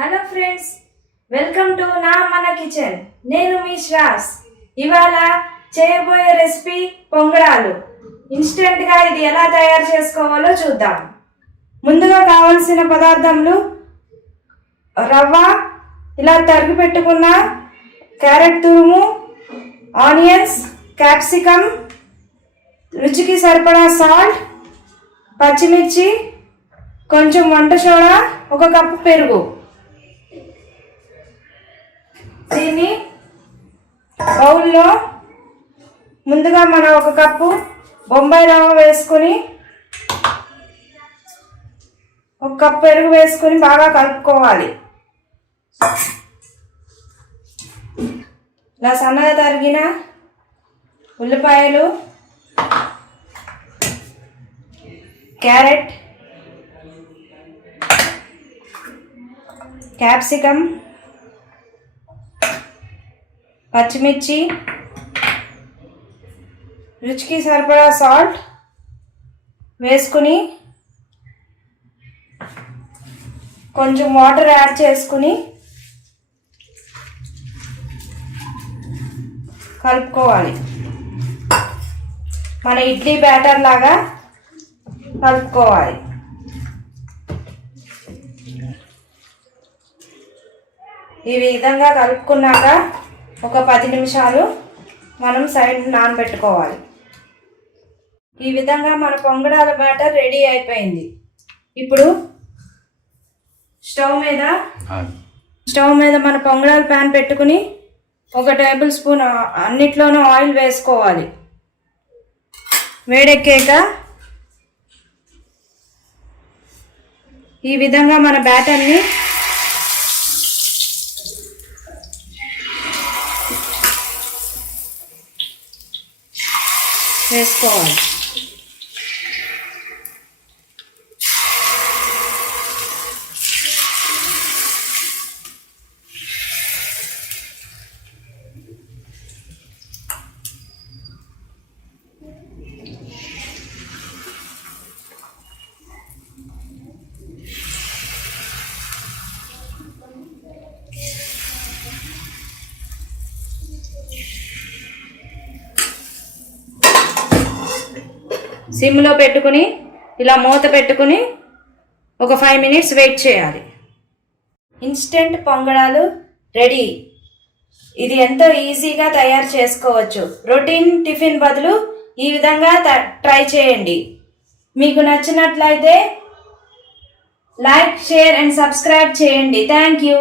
Hello friends, welcome to నా మన kitchen. నేను మీ శ్రాస్. ఇవాళ చేయబోయే రెసిపీ పొంగడాలు. ఇన్స్టెంట్గా ఇది ఎలా తయారు చేసుకోవాలో చూద్దాం. ముందుగా కావలసిన పదార్థములు: రవ్వ, ఇలా తరిగి పెట్టుకున్న క్యారెట్ తురుము, ఆనియన్స్, క్యాప్సికమ్, రుచికి సరిపడా సాల్ట్, పచ్చిమిర్చి, కొంచెం వంట సోడా, 1 కప్పు పెరుగు. దీన్ని బౌల్లో ముందుగా మనం 1 కప్పు బొంబాయి రవ్వ వేసుకొని 1 కప్పు పెరుగు వేసుకొని బాగా కలుపుకోవాలి. ఇలా సన్నగా తరిగిన ఉల్లిపాయలు, క్యారెట్, క్యాప్సికమ్, పచ్చిమిర్చి, రుచికి సరిపడా సాల్ట్ వేసుకుని కొంచెం వాటర్ యాడ్ చేసుకుని కలుపుకోవాలి. మన ఇడ్లీ బ్యాటర్ లాగా కలుపుకోవాలి. ఈ విధంగా కలుపుకున్నాక ఒక 10 నిమిషాలు మనం సైడ్ నానబెట్టుకోవాలి. ఈ విధంగా మన పొంగడాల బ్యాటర్ రెడీ అయిపోయింది. ఇప్పుడు స్టవ్ మీద మన పొంగడాల ప్యాన్ పెట్టుకుని 1 టేబుల్ స్పూన్ అన్నిట్లోనూ ఆయిల్ వేసుకోవాలి. వేడెక్కాక ఈ విధంగా మన బ్యాటర్ని వేసుకోవాలి. సిమ్లో పెట్టుకుని ఇలా మూత పెట్టుకుని ఒక 5 మినిట్స్ వెయిట్ చేయాలి. ఇన్స్టెంట్ పొంగడాలు రెడీ. ఇది ఎంతో ఈజీగా తయారు చేసుకోవచ్చు. రొటీన్ టిఫిన్ బదులు ఈ విధంగా ట్రై చేయండి. మీకు నచ్చినట్లయితే లైక్, షేర్ అండ్ సబ్స్క్రైబ్ చేయండి. Thank you.